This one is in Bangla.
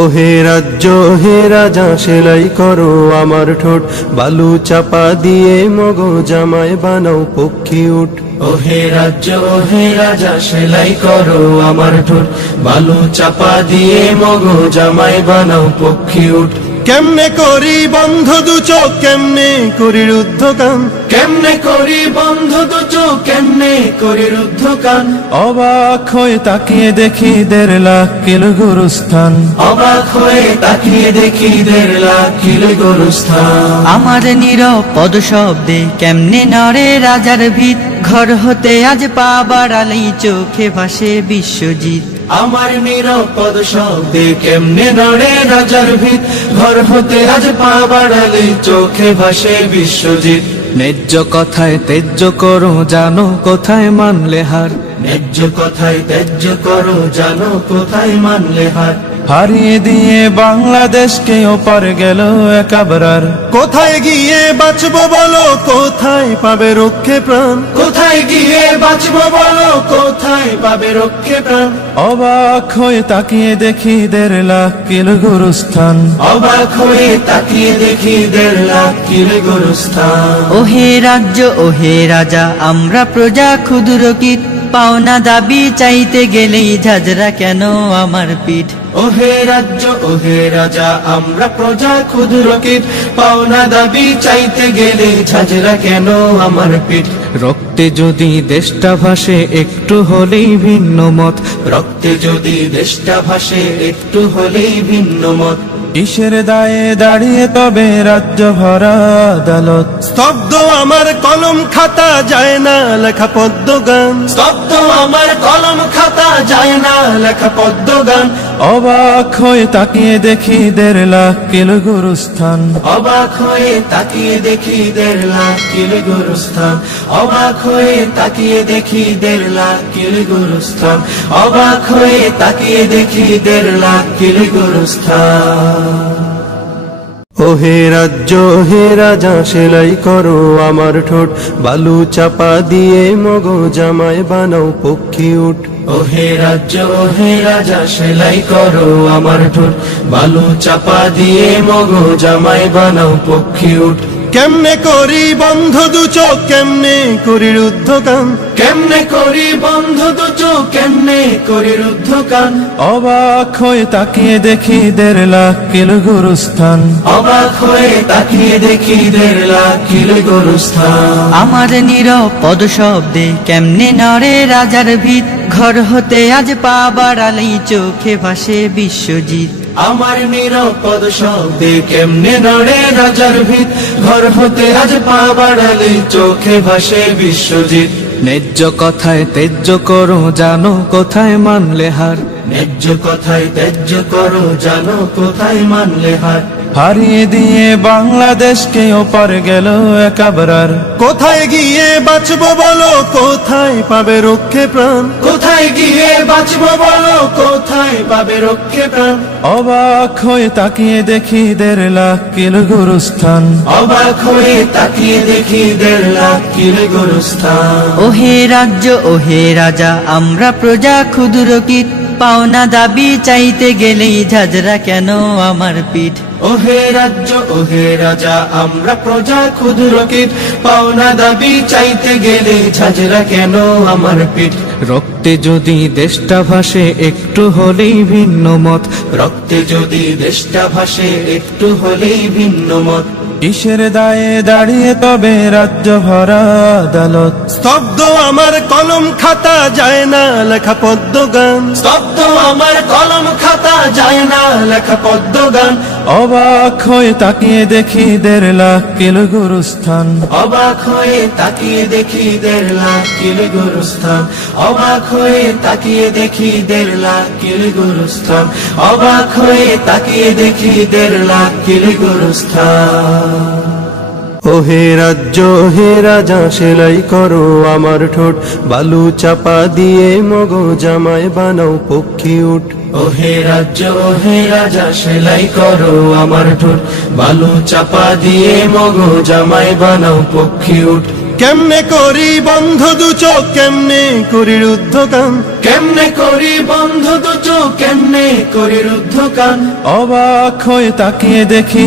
ওহে রাজ্য হে রাজা সেলাই করো আমার ঠোঁট, বালু চাপা দিয়ে মগো জামায় বানাও পক্ষী উঠ। ওহে রাজ্য ওহে রাজা সেলাই করো আমার ঠোঁট, বালু চাপা দিয়ে মগো জামাই বানাও পক্ষী উঠ। কেমনে করি বন্ধ দু চোখ, কেমনে করি রুদ্ধ কান, কেমনে করি বন্ধ দু চোখ, কেমনে করি রুদ্ধ কান। অবাক হয়ে তাকিয়ে দেখি 1.5 লাখ কিলো গুরুস্থান, অবাক হয়ে তাকিয়ে দেখি 1.5 লাখ কিলো গুরুস্থান। আমার নীরব পদ শব্দে কেমনে নড়ে রাজার ভিত, ঘর হতে আজ পা বাড়ালেই চোখে ভাসে বিশ্বজিৎ। আমার নিরাপদ শব্দে কেমনে নড়ে রাজার ভিত, ঘর হতে আজ পা বাড়ালে চোখে ভাসে বিশ্বজিৎ। ন্যায্য কথায় তেজ্য করো জানো কোথায় মানলে হার, ন্যায্য কথায় ত্যায্য করো জানো কোথায় মানলে হার। হারিয়ে দিয়ে বাংলাদেশকে ওপার গেল একাবরার। কোথায় গিয়ে বাঁচবো বলো, কোথায় পাবে রক্ষে প্রাণ, কোথায় গিয়ে বাঁচবো বলো, কোথায় পাবে রক্ষে প্রাণ। অবাক হয়ে তাকিয়ে দেখি 1.5 লাখ কিলো গুরুস্থান, অবাক হয়ে তাকিয়ে দেখি 1.5 লাখ কিলো গুরুস্থান। ওহে রাজ্য ওহে রাজা আমরা প্রজা ক্ষুদ্র কীট, পাওনা দাবি চাইতে গেলেই ঝাঁঝরা কেন আমার পিঠ। ওহে রাজ্য ওহে রাজা আমরা প্রজা ক্ষুদ্র কীট, পাওনা দাবি চাইতে গেলে ঝাঁঝরা কেন আমার পিঠ। রক্তে যদি দেশটা ভাসে একটু হলেই ভিন্ন মত, রক্তে যদি দেশটা ভাসে একটু হলেই ভিন্ন মত। কিসের দায়ে দাঁড়িয়ে তবে রাজ্য ভরা আদালত, স্তব্ধ আমার কলম খাতা যায় না লেখা পদ্ম গান, স্তব্ধ আমার কলম খাতা যায় না লেখা পদ্ম গান। অবাক হয়ে তাকিয়ে দেখি 1.5 লাখ কিলো গুরুস্থান, অবাক হয়ে তাকিয়ে দেখি 1.5 লাখ কিলো গুরুস্থান। অবাক হয়ে তাকিয়ে দেখি 1.5 লাখ কিলো গুরুস্থান। অবাক হয়ে তাকিয়ে দেখি 1.5 লাখ কিলো গুরুস্থান। ওহে রাজ্য হে রাজা সেলাই করো আমার ঠোঁট, বালু চাপা দিয়ে মগো জামায় বানাও পক্ষী উঠ। ওহে রাজ্য ওহে রাজা সেলাই করো আমার ঠোঁট, বালু চাপা দিয়ে মগো জামাই বানাও পক্ষী উঠ। কেমনে করি বন্ধ দু চোখ, কেমনে করি রুদ্ধ কান, কেমনে করি বন্ধ দু চোখ, কেমনে করি রুদ্ধ কান। অবাক হয়ে তাকিয়ে দেখি 1.5 লাখ কিলো গুরুস্থান, অবাক হয়ে তাকিয়ে দেখি 1.5 লাখ কিলো গুরুস্থান। আমার নীরব পদ শব্দে কেমনে নড়ে রাজার ভিত, ঘর হতে আজ পা বাড়ালেই চোখে ভাসে বিশ্বজিৎ। আমার নিরাপদ শব্দে কেমনে নড়ে রাজার ভিত, ঘর হতে আজ পা বাড়ালে চোখে ভাসে বিশ্বজিৎ। ন্যায্য কথায় তেজ্য করো জানো কোথায় মানলে হার, ন্যায্য কথায় ত্যায্য করো জানো কোথায় মানলে হার। হারিয়ে দিয়ে বাংলাদেশকে ওপার গেল একাবরার। কোথায় গিয়ে বাঁচবো বলো, কোথায় পাবে রক্ষে প্রাণ, কোথায় গিয়ে বাঁচবো বলো, কোথায় পাবে রক্ষে প্রাণ। অবাক হয়ে তাকিয়ে দেখি 1.5 লাখ কিলো গুরুস্থান, অবাক হয়ে তাকিয়ে দেখি 1.5 লাখ কিলো গুরুস্থান। ওহে রাজ্য ওহে রাজা আমরা প্রজা ক্ষুদ্র কীট, পাওনা দাবি চাইতে গেলেই ঝাঁঝরা কেন আমার পিঠ। ওহে রাজ্য ওহে রাজা আমরা প্রজা ক্ষুদ্র কীট, পাওনা দাবি চাইতে গেলে ঝাঁঝরা কেন আমার পিঠ। রক্তে যদি দেশটা ভাসে একটু হলেই ভিন্ন মত, রক্তে যদি দেশটা ভাসে একটু হলেই ভিন্ন মত। কিসের দায়ে দাঁড়িয়ে তবে রাজ্য ভরা আদালত, স্তব্ধ আমার কলম খাতা যায় না লেখা পদ্ম গান, স্তব্ধ আমার কলম খাতা যায় না লেখা পদ্ম গান। অবাক হয়ে তাকিয়ে দেখি 1.5 লাখ কিলো গুরুস্থান, অবাক হয়ে তাকিয়ে দেখি 1.5 লাখ কিলো গুরুস্থান। অবাক হয়ে তাকিয়ে দেখি 1.5 লাখ কিলো গুরুস্থান। অবাক হয়ে তাকিয়ে দেখি 1.5 লাখ কিলো গুরুস্থান। ওহে রাজ্য হে রাজা সেলাই করো আমার ঠোঁট, বালু চাপা দিয়ে মগো জামায় বানাও পক্ষী উঠ। ওহে রাজ্য ওহে রাজা সেলাই করো আমার ঠোঁট, বালু চাপা দিয়ে মগো জামাই বানাও পক্ষী উঠ। কেমনে করি বন্ধ দু চোখ, কেমনে করি রুদ্ধ কান, কেমনে করি বন্ধ দু চোখ, কেমনে করি রুদ্ধ কান। অবাক হয়ে তাকিয়ে দেখি